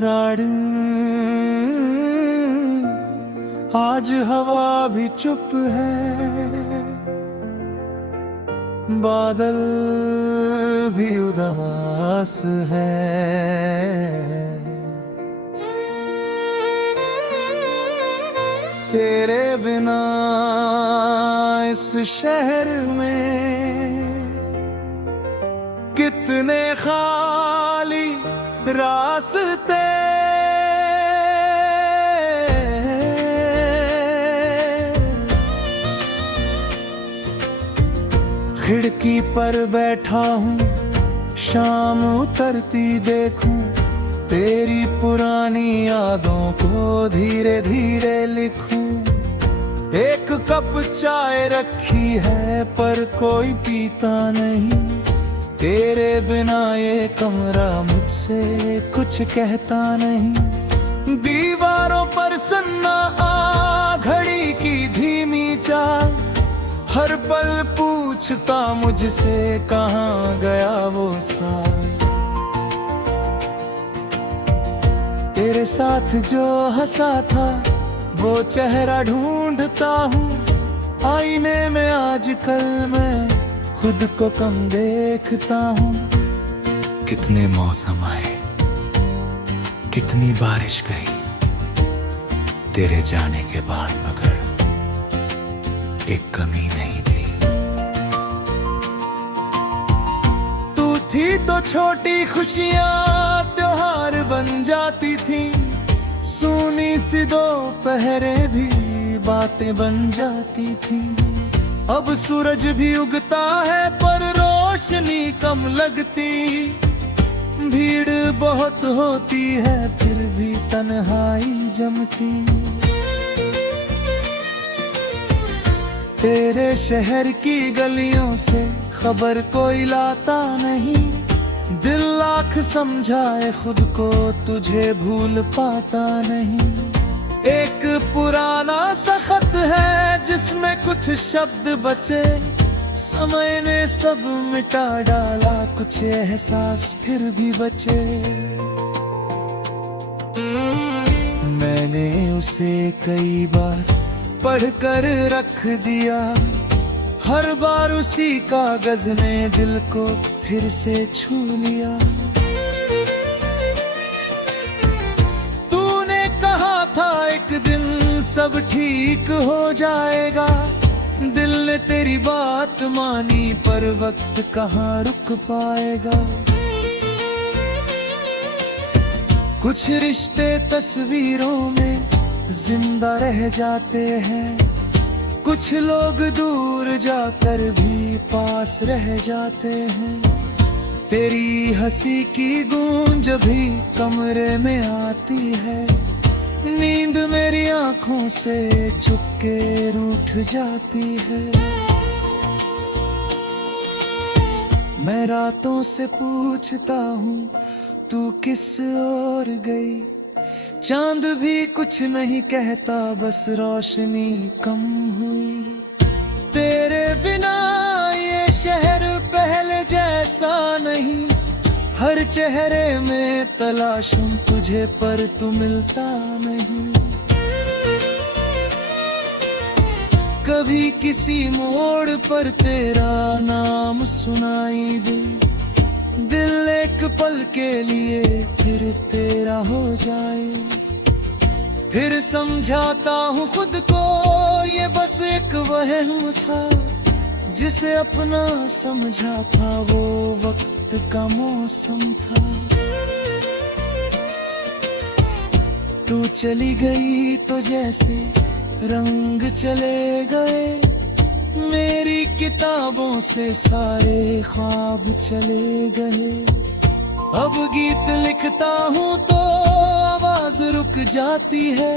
Rod आज हवा भी चुप है, बादल भी उदास है। तेरे बिना इस शहर में कितने खाली रास्ते, खिड़की पर बैठा हूँ, शाम उतरती देखूं, तेरी पुरानी यादों को धीरे धीरे लिखूं। एक कप चाय रखी है पर कोई पीता नहीं, तेरे बिना ये कमरा मुझसे कुछ कहता नहीं। दीवारों पर सन्ना आ घड़ी की धीमी चाल, हर पल पूछता मुझसे कहाँ गया वो साल। तेरे साथ जो हंसा था वो चेहरा ढूंढता हूँ, आईने में आजकल मैं खुद को कम देखता हूँ। कितने मौसम आए, कितनी बारिश गई, तेरे जाने के बाद मगर एक कमी नहीं गई। तू थी तो छोटी खुशियाँ त्योहार बन जाती थी, सूनी सी दोपहरें भी बातें बन जाती थी। अब सूरज भी उगता है पर रोशनी कम लगती, भीड़ बहुत होती है फिर भी तन्हाई जमती। तेरे शहर की गलियों से खबर कोई लाता नहीं, दिल लाख समझाए खुद को तुझे भूल पाता नहीं। एक पुराना सा खत है जिसमें कुछ शब्द बचे, समय ने सब मिटा डाला, कुछ एहसास फिर भी बचे। मैंने उसे कई बार पढ़कर रख दिया, हर बार उसी कागज ने दिल को फिर से छू लिया। तूने कहा था एक दिन सब ठीक हो जाएगा, दिल ने तेरी बात मानी पर वक्त कहाँ रुक पाएगा। कुछ रिश्ते तस्वीरों में जिंदा रह जाते हैं, कुछ लोग दूर जाकर भी पास रह जाते हैं। तेरी हंसी की गूंज भी कमरे में आती है, नींद मेरी आंखों से चुपके रूठ जाती है। मैं रातों से पूछता हूँ तू किस ओर गई, चांद भी कुछ नहीं कहता बस रोशनी कम हुई। तेरे बिना ये शहर पहले जैसा नहीं, हर चेहरे में तलाशूं तुझे पर तू मिलता नहीं। कभी किसी मोड़ पर तेरा नाम सुनाई दे, दिल एक पल के लिए फिर तेरा हो जाए। फिर समझाता हूँ खुद को ये बस एक वहम था, जिसे अपना समझा था वो वक्त का मौसम था। तू चली गई तो जैसे रंग चले गए, मेरी किताबों से सारे ख्वाब चले गए। अब गीत लिखता हूँ तो आवाज रुक जाती है,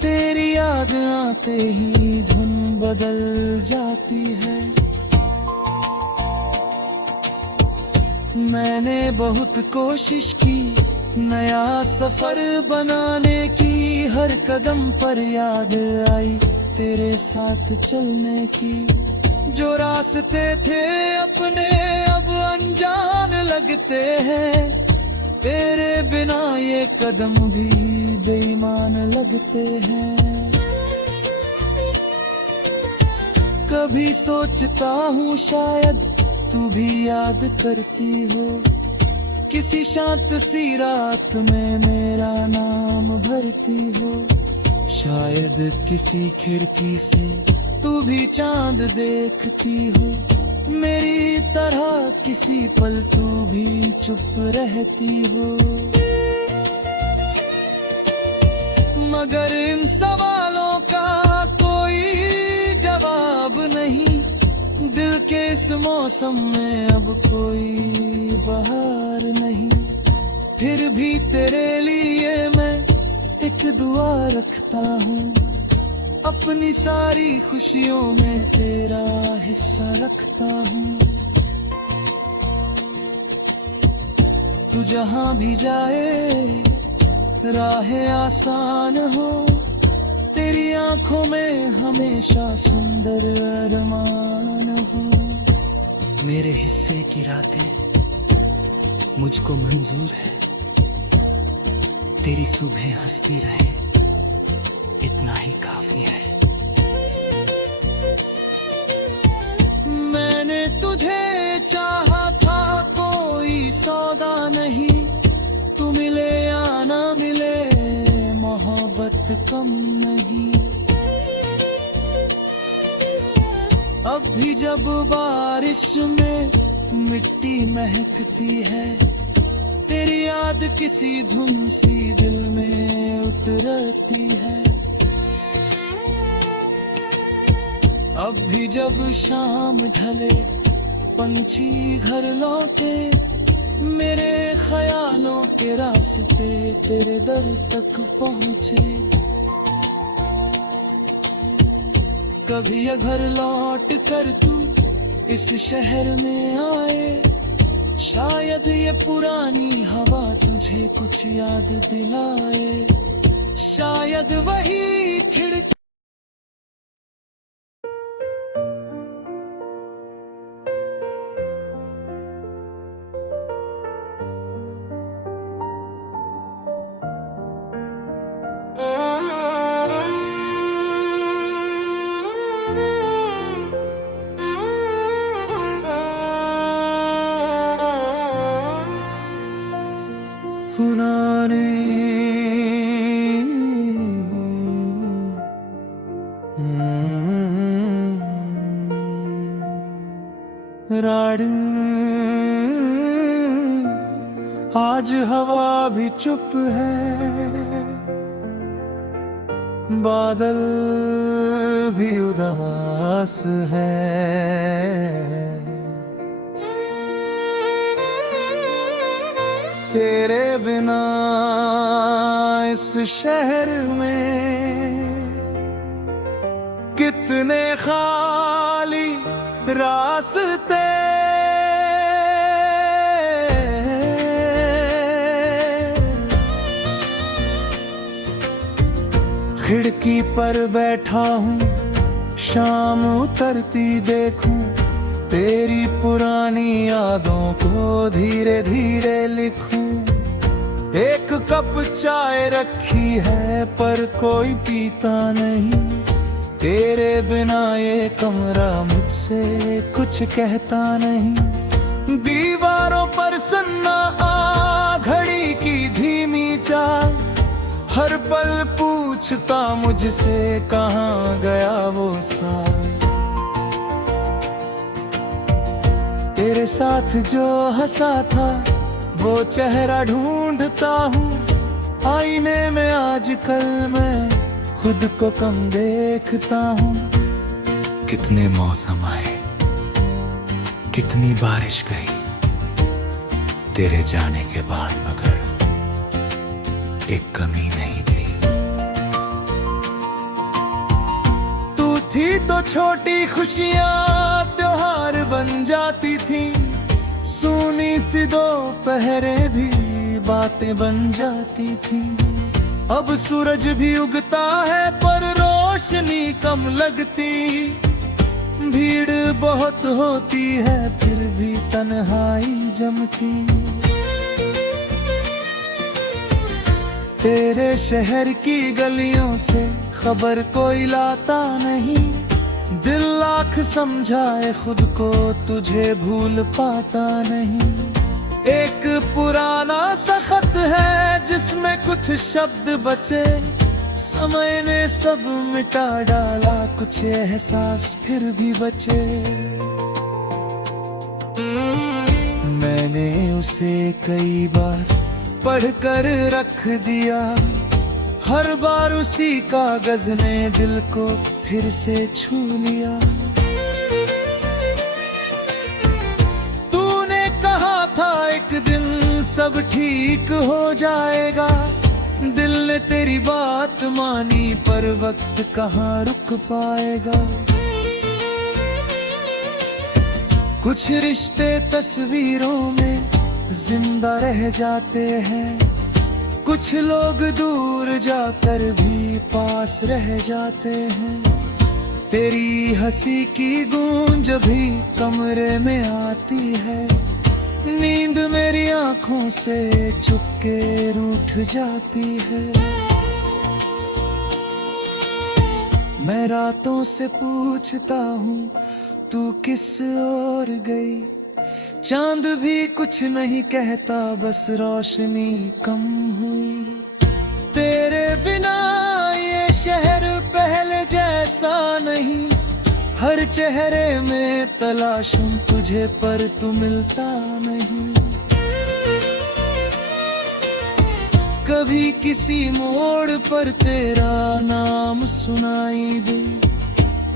तेरी याद आते ही धुन बदल जाती है। मैंने बहुत कोशिश की नया सफर बनाने की, हर कदम पर याद आई तेरे साथ चलने की। जो रास्ते थे अपने अब अनजान लगते हैं, तेरे बिना ये कदम भी बेईमान लगते हैं। कभी सोचता हूँ शायद तू भी याद करती हो, किसी शांत सी रात में मेरा नाम भरती हो। शायद किसी खिड़की से तू भी चांद देखती हो, मेरी तरह किसी पल तू भी चुप रहती हो। मगर इन सवालों का कोई जवाब नहीं, दिल के इस मौसम में अब कोई बहार नहीं। फिर भी तेरे लिए मैं एक दुआ रखता हूँ, अपनी सारी खुशियों में तेरा हिस्सा रखता हूँ। तू जहाँ भी जाए राहें आसान हो, तेरी आंखों में हमेशा सुंदर अरमान हो। मेरे हिस्से की रातें मुझको मंजूर है, तेरी सुबह हंसती रहे इतना ही काफी है। मैंने तुझे चाहा था कोई सौदा नहीं, तू मिले या ना मिले मोहब्बत कम नहीं। अब भी जब बारिश में मिट्टी महकती है, तेरी याद किसी धुन सी दिल में उतरती है। अब भी जब शाम ढले पंछी घर लौटे, मेरे ख्यालों के रास्ते तेरे दर तक पहुँचे। कभी ये घर लौट कर तू इस शहर में आए, शायद ये पुरानी हवा तुझे कुछ याद दिलाए। शायद वही खिड़की राड आज हवा भी चुप है, बादल भी उदास है। तेरे बिना इस शहर में कितने खाली रास्ते। खिड़की पर बैठा हूँ, शाम उतरती देखूं, तेरी पुरानी यादों को धीरे धीरे लिखूं। एक कप चाय रखी है पर कोई पीता नहीं, तेरे बिना ये कमरा मुझसे कुछ कहता नहीं। दीवारों पर सन्ना आ घड़ी की धीमी चाल, हर पल पूछता मुझसे कहाँ गया वो साल। तेरे साथ जो हंसा था वो चेहरा ढूंढता हूँ, आईने में आजकल मैं खुद को कम देखता हूँ। कितने मौसम आए, कितनी बारिश गई तेरे जाने के बाद, मगर एक कमी नहीं गई। तू थी तो छोटी खुशियाँ त्योहार बन जाती थी, सूनी सी दोपहरें भी बातें बन जाती थी। अब सूरज भी उगता है पर रोशनी कम लगती, भीड़ बहुत होती है फिर भी तन्हाई जमती। तेरे शहर की गलियों से खबर कोई लाता नहीं, दिल लाख समझाए खुद को तुझे भूल पाता नहीं। एक पुराना सा खत है जिसमें कुछ शब्द बचे, समय ने सब मिटा डाला, कुछ एहसास फिर भी बचे। मैंने उसे कई बार पढ़कर रख दिया, हर बार उसी कागज ने दिल को फिर से छू लिया। तूने कहा था एक दिन सब ठीक हो जाएगा, दिल ने तेरी बात मानी पर वक्त कहाँ रुक पाएगा। कुछ रिश्ते तस्वीरों में जिंदा रह जाते हैं, कुछ लोग दूर जाकर भी पास रह जाते हैं। तेरी हंसी की गूंज भी कमरे में आती है, नींद मेरी आंखों से चुपके रूठ जाती है। मैं रातों से पूछता हूँ तू किस ओर गई, चांद भी कुछ नहीं कहता, बस रोशनी कम हुई। तेरे बिना ये शहर पहले जैसा नहीं, हर चेहरे में तलाशूं तुझे पर तू मिलता नहीं। कभी किसी मोड़ पर तेरा नाम सुनाई दे,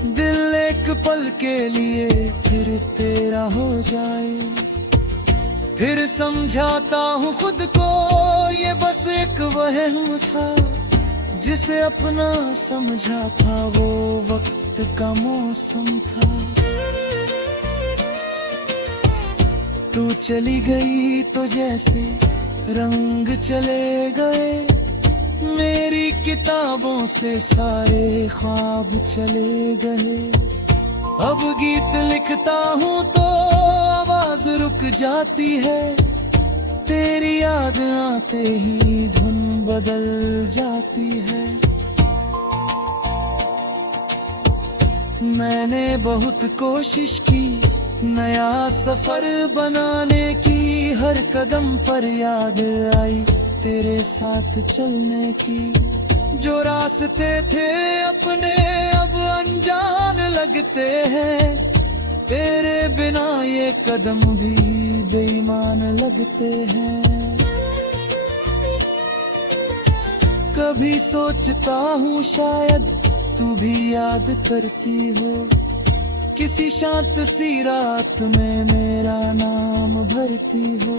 दिल एक पल के लिए फिर तेरा हो जाए। फिर समझाता हूँ खुद को ये बस एक वहम था, जिसे अपना समझा था वो वक्त का मौसम था। तू चली गई तो जैसे रंग चले गए, मेरी किताबों से सारे ख्वाब चले गए। अब गीत लिखता हूँ तो आवाज रुक जाती है, तेरी याद आते ही धुन बदल जाती है। मैंने बहुत कोशिश की नया सफर बनाने की, हर कदम पर याद आई तेरे साथ चलने की। जो रास्ते थे अपने अब अनजान लगते हैं, तेरे बिना ये कदम भी बेईमान लगते हैं। कभी सोचता हूँ शायद तू भी याद करती हो, किसी शांत सी रात में मेरा नाम भरती हो।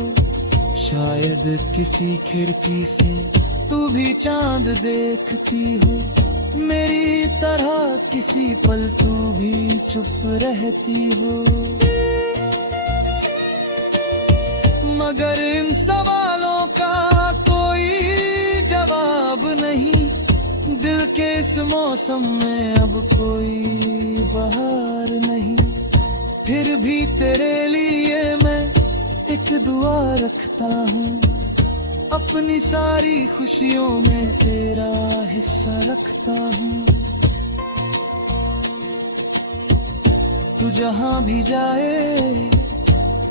शायद किसी खिड़की से तू भी चांद देखती हो, मेरी तरह किसी पल तू भी चुप रहती हो। मगर इन सवालों का कोई जवाब नहीं, दिल के इस मौसम में अब कोई बहार नहीं। फिर भी तेरे लिए मैं एक दुआ रखता हूँ, अपनी सारी खुशियों में तेरा हिस्सा रखता हूँ। तू जहाँ भी जाए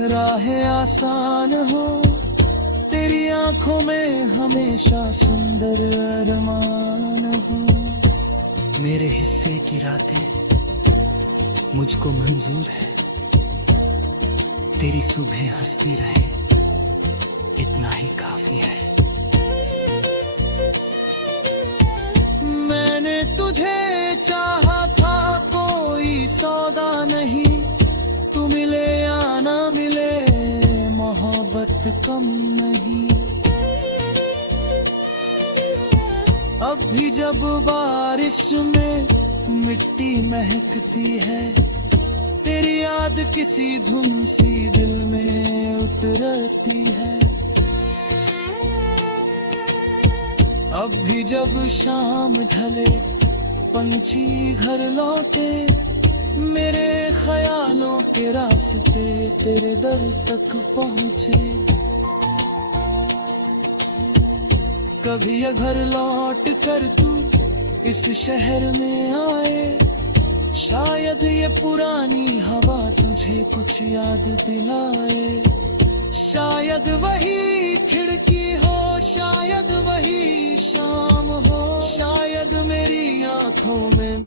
राहें आसान हो, तेरी आंखों में हमेशा सुंदर अरमान हो। मेरे हिस्से की रातें मुझको मंजूर है, तेरी सुबह हंसती रहे इतना ही काफी है। मैंने तुझे चाहा था कोई सौदा नहीं, तू मिले या ना मिले मोहब्बत कम नहीं। अब भी जब बारिश में मिट्टी महकती है, तेरी याद किसी धुन सी दिल में उतरती है। अब भी जब शाम ढले पंछी घर लौटे, मेरे ख्यालों के रास्ते तेरे दर तक पहुँचे। कभी ये घर लौट कर तू इस शहर में आए, शायद ये पुरानी हवा तुझे कुछ याद दिलाए। शायद वही खिड़की हो, शायद वही शाम हो, शायद मेरी आंखों में